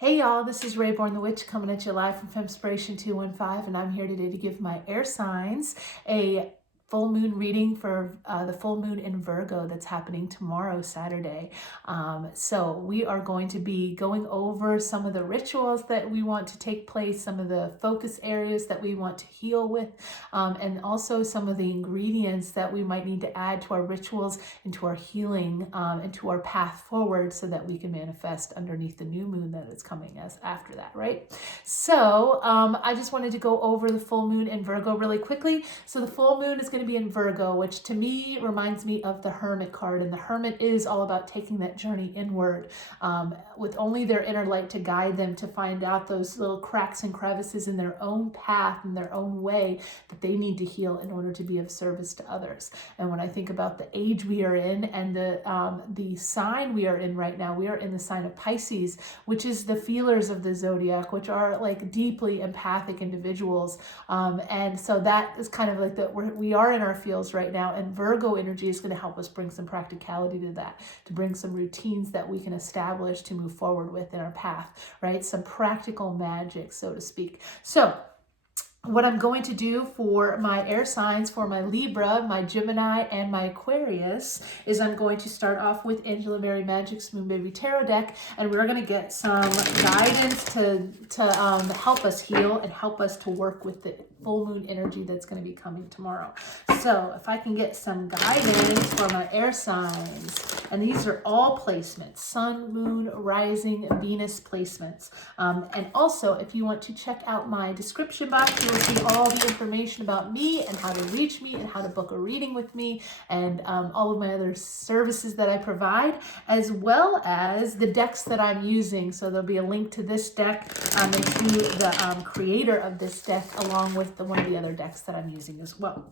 Hey y'all, this is Rayborn the Witch coming at you live from Femspiration 215, and I'm here today to give my air signs a full moon reading for the full moon in Virgo that's happening tomorrow, Saturday. So we are going to be going over some of the rituals that we want to take place, some of the focus areas that we want to heal with, and also some of the ingredients that we might need to add to our rituals and to our healing and to our path forward so that we can manifest underneath the new moon that is coming as after that, right? So I just wanted to go over the full moon in Virgo really quickly. So the full moon is going to be in Virgo, which to me reminds me of the Hermit card, and the Hermit is all about taking that journey inward with only their inner light to guide them to find out those little cracks and crevices in their own path and their own way that they need to heal in order to be of service to others. And when I think about the age we are in and the sign we are in right now, we are in the sign of Pisces, which is the feelers of the zodiac, which are like deeply empathic individuals. And so that is kind of like we are in our feels right now, and Virgo energy is going to help us bring some practicality to that, to bring some routines that we can establish to move forward with in our path, right? Some practical magic, so to speak. So what I'm going to do for my air signs, for my Libra, my Gemini, and my Aquarius, is I'm going to start off with Angela Mary Magic's Moonbbmagicktarot deck, and we're going to get some guidance to help us heal and help us to work with the full moon energy that's going to be coming tomorrow. So if I can get some guidance for my air signs, and these are all placements, sun, moon, rising, Venus placements. And also, if you want to check out my description box, you will see all the information about me and how to reach me and how to book a reading with me, and all of my other services that I provide, as well as the decks that I'm using. So there'll be a link to this deck and to the creator of this deck, along with one of the other decks that I'm using as well.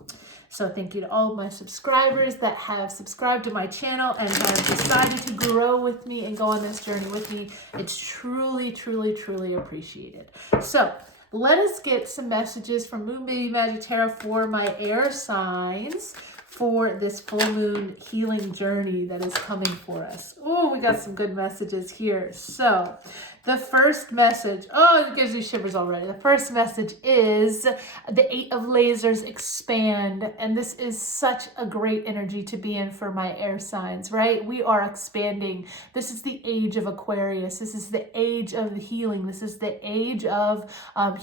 So thank you to all of my subscribers that have subscribed to my channel and have decided to grow with me and go on this journey with me. It's truly, truly, truly appreciated. So let us get some messages from Moonbbmagicktarot for my air signs for this full moon healing journey that is coming for us. Oh, we got some good messages here. So the first message, oh, it gives me shivers already. The first message is the 8 of lasers expand. And this is such a great energy to be in for my air signs, right? We are expanding. This is the age of Aquarius. This is the age of healing. This is the age of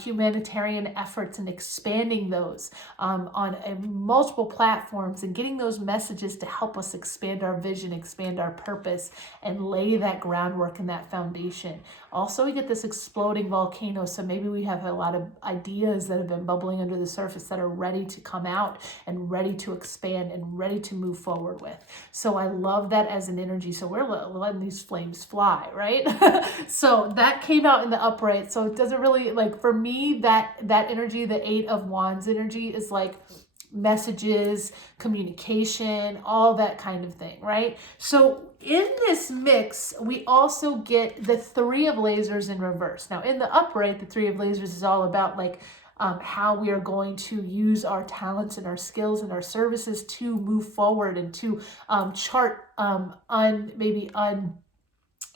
humanitarian efforts and expanding those on multiple platforms and getting those messages to help us expand our vision, expand our purpose, and lay that groundwork and that foundation. Also, we get this exploding volcano, so maybe we have a lot of ideas that have been bubbling under the surface that are ready to come out and ready to expand and ready to move forward with. So I love that as an energy. So we're letting these flames fly, right? So that came out in the upright. So it doesn't really, like, for me, that energy, the 8 of Wands energy, is like messages, communication, all that kind of thing, right? So in this mix, we also get the 3 of lasers in reverse. Now in the upright, the 3 of lasers is all about like how we are going to use our talents and our skills and our services to move forward and to chart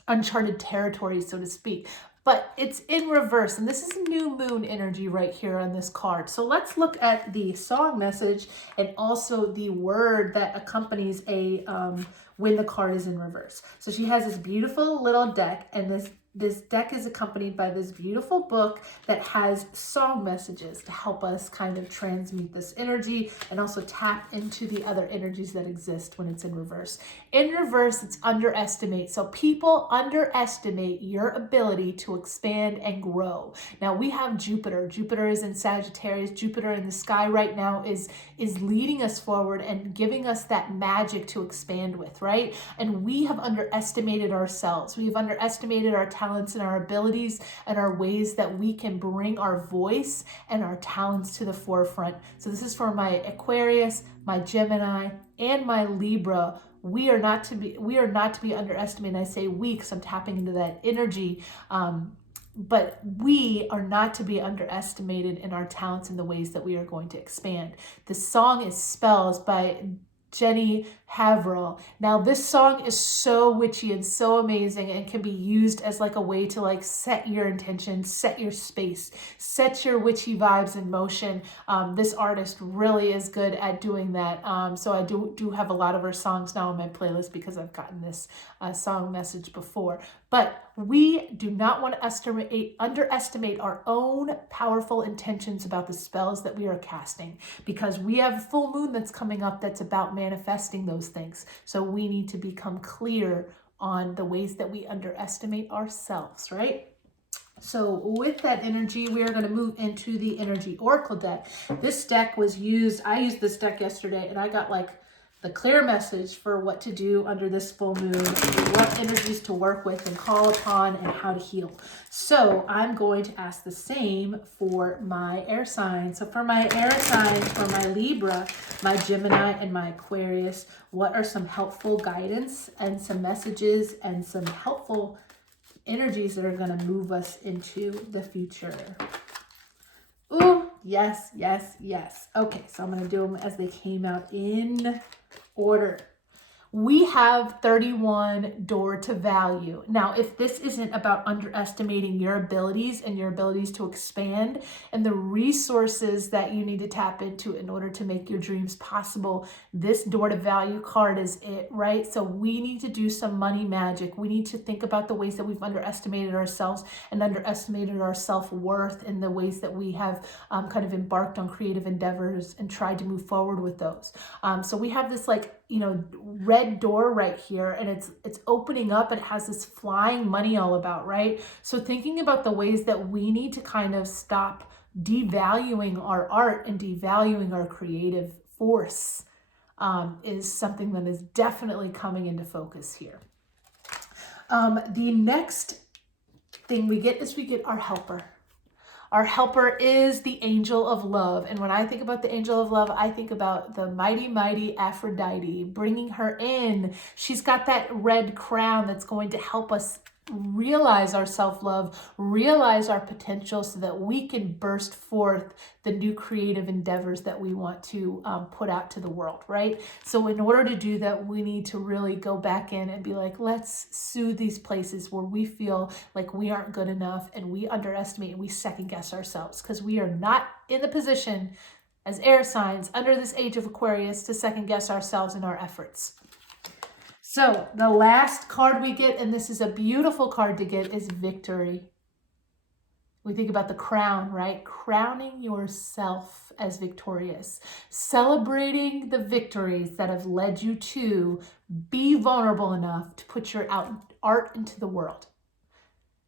uncharted territories, so to speak. But it's in reverse, and this is new moon energy right here on this card. So let's look at the song message and also the word that accompanies when the card is in reverse. So she has this beautiful little deck, and this deck is accompanied by this beautiful book that has song messages to help us kind of transmute this energy and also tap into the other energies that exist when it's in reverse. In reverse, it's underestimate. So people underestimate your ability to expand and grow. Now we have Jupiter. Jupiter is in Sagittarius. Jupiter in the sky right now is leading us forward and giving us that magic to expand with, right? And we have underestimated ourselves. We've underestimated our talents and our abilities and our ways that we can bring our voice and our talents to the forefront. So this is for my Aquarius, my Gemini, and my Libra. We are not to be underestimated. I say we because I'm tapping into that energy. But we are not to be underestimated in our talents and the ways that we are going to expand. The song is Spells by Jenny Haverhill. Now this song is so witchy and so amazing and can be used as like a way to like set your intention, set your space, set your witchy vibes in motion. This artist really is good at doing that. So I do have a lot of her songs now on my playlist because I've gotten this song message before. But we do not want to underestimate our own powerful intentions about the spells that we are casting, because we have a full moon that's coming up that's about manifesting those things. So we need to become clear on the ways that we underestimate ourselves, right? So with that energy, we are going to move into the energy oracle deck. This deck was used, I used this deck yesterday, and I got like the clear message for what to do under this full moon, what energies to work with and call upon, and how to heal. So I'm going to ask the same for my air signs. So for my air signs, for my Libra, my Gemini, and my Aquarius, what are some helpful guidance and some messages and some helpful energies that are going to move us into the future? Ooh, yes, yes, yes. Okay, so I'm going to do them as they came out in order. We have 31 door to value. Now, if this isn't about underestimating your abilities and your abilities to expand and the resources that you need to tap into in order to make your dreams possible, this door to value card is it, right? So we need to do some money magic. We need to think about the ways that we've underestimated ourselves and underestimated our self-worth in the ways that we have kind of embarked on creative endeavors and tried to move forward with those. So we have this like, red door right here, and it's opening up. It has this flying money all about, right? So thinking about the ways that we need to kind of stop devaluing our art and devaluing our creative force is something that is definitely coming into focus here. The next thing we get is we get our helper. Our helper is the angel of love. And when I think about the angel of love, I think about the mighty, mighty Aphrodite, bringing her in. She's got that red crown that's going to help us realize our self-love, realize our potential so that we can burst forth the new creative endeavors that we want to put out to the world, right? So in order to do that, we need to really go back in and be like, let's soothe these places where we feel like we aren't good enough and we underestimate and we second guess ourselves, because we are not in the position as air signs under this age of Aquarius to second guess ourselves in our efforts. So the last card we get, and this is a beautiful card to get, is victory. We think about the crown, right? Crowning yourself as victorious, celebrating the victories that have led you to be vulnerable enough to put your art into the world.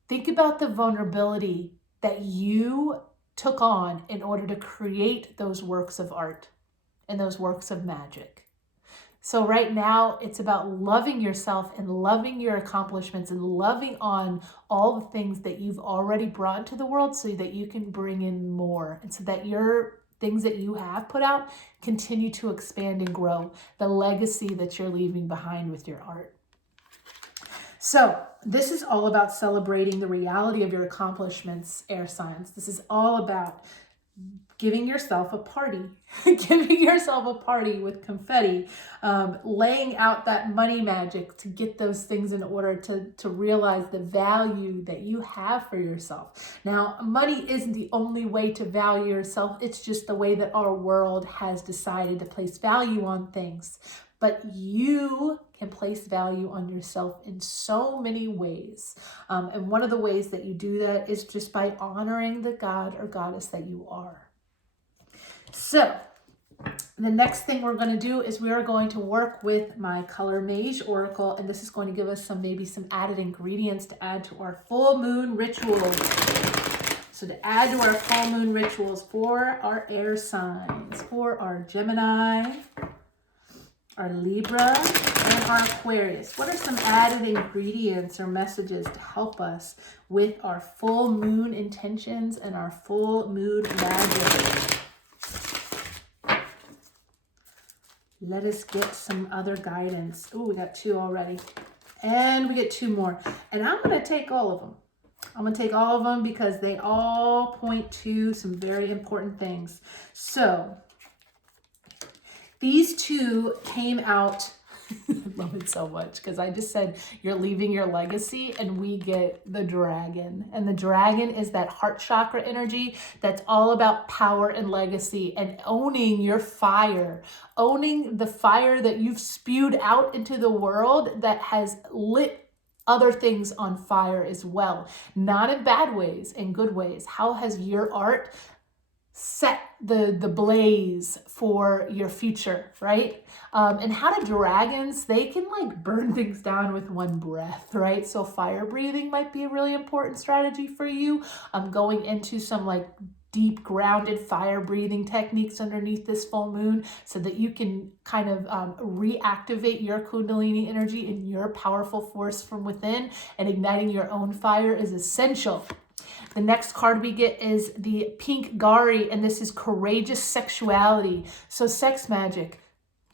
Think about the vulnerability that you took on in order to create those works of art and those works of magic. So right now, it's about loving yourself and loving your accomplishments and loving on all the things that you've already brought into the world so that you can bring in more, and so that your things that you have put out continue to expand and grow, the legacy that you're leaving behind with your art. So this is all about celebrating the reality of your accomplishments, air signs. This is all about giving yourself a party, giving yourself a party with confetti, laying out that money magic to get those things in order to realize the value that you have for yourself. Now, money isn't the only way to value yourself. It's just the way that our world has decided to place value on things. But you can place value on yourself in so many ways. And one of the ways that you do that is just by honoring the god or goddess that you are. So the next thing we're going to do is we are going to work with my Color Mage Oracle, and this is going to give us maybe some added ingredients to add to our full moon rituals. So to add to our full moon rituals for our air signs, for our Gemini, our Libra, and our Aquarius, what are some added ingredients or messages to help us with our full moon intentions and our full moon magic? Let us get some other guidance. Oh, we got 2 already. And we get 2 more. And I'm going to take all of them. I'm going to take all of them because they all point to some very important things. So, These two came out, I love it so much because I just said you're leaving your legacy, and we get the dragon. And the dragon is that heart chakra energy that's all about power and legacy and owning your fire, owning the fire that you've spewed out into the world that has lit other things on fire as well. Not in bad ways, in good ways. How has your art set the blaze for your future, right? And how do dragons, they can like burn things down with one breath, right? So fire breathing might be a really important strategy for you. Going into some like deep grounded fire breathing techniques underneath this full moon so that you can kind of reactivate your kundalini energy and your powerful force from within, and igniting your own fire is essential. The next card we get is the pink Gari, and this is courageous sexuality. So sex magic,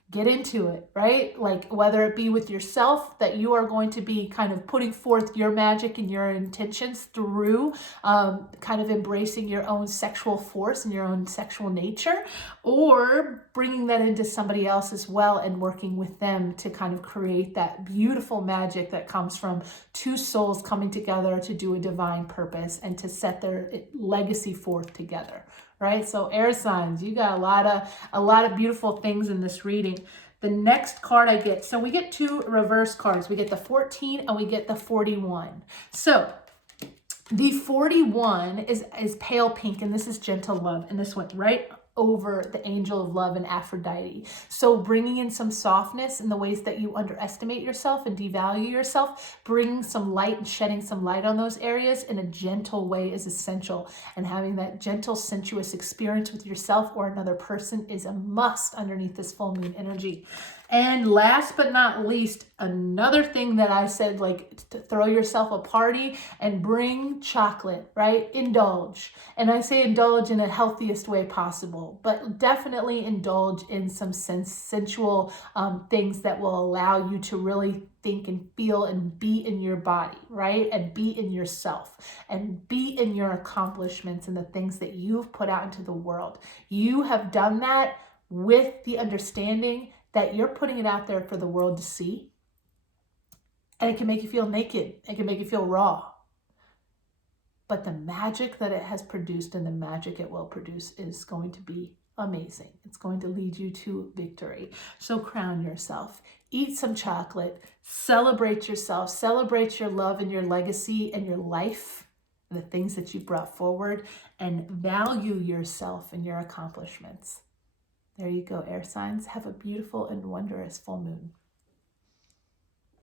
get into it, right? Like whether it be with yourself, that you are going to be kind of putting forth your magic and your intentions through kind of embracing your own sexual force and your own sexual nature, or bringing that into somebody else as well and working with them to kind of create that beautiful magic that comes from two souls coming together to do a divine purpose and to set their legacy forth together. Right? So air signs, you got a lot of beautiful things in this reading. The next card I get, so we get two reverse cards. We get the 14 and we get the 41. So the 41 is pale pink, and this is gentle love, and this went right over the angel of love and Aphrodite. So bringing in some softness in the ways that you underestimate yourself and devalue yourself, bringing some light and shedding some light on those areas in a gentle way is essential. And having that gentle, sensuous experience with yourself or another person is a must underneath this full moon energy. And last but not least, another thing that I said, like to throw yourself a party and bring chocolate, right? Indulge. And I say indulge in the healthiest way possible, but definitely indulge in some sensual things that will allow you to really think and feel and be in your body, right? And be in yourself and be in your accomplishments and the things that you've put out into the world. You have done that with the understanding that you're putting it out there for the world to see. And it can make you feel naked. It can make you feel raw. But the magic that it has produced and the magic it will produce is going to be amazing. It's going to lead you to victory. So crown yourself. Eat some chocolate. Celebrate yourself. Celebrate your love and your legacy and your life, and the things that you brought forward, and value yourself and your accomplishments. There you go, air signs. Have a beautiful and wondrous full moon.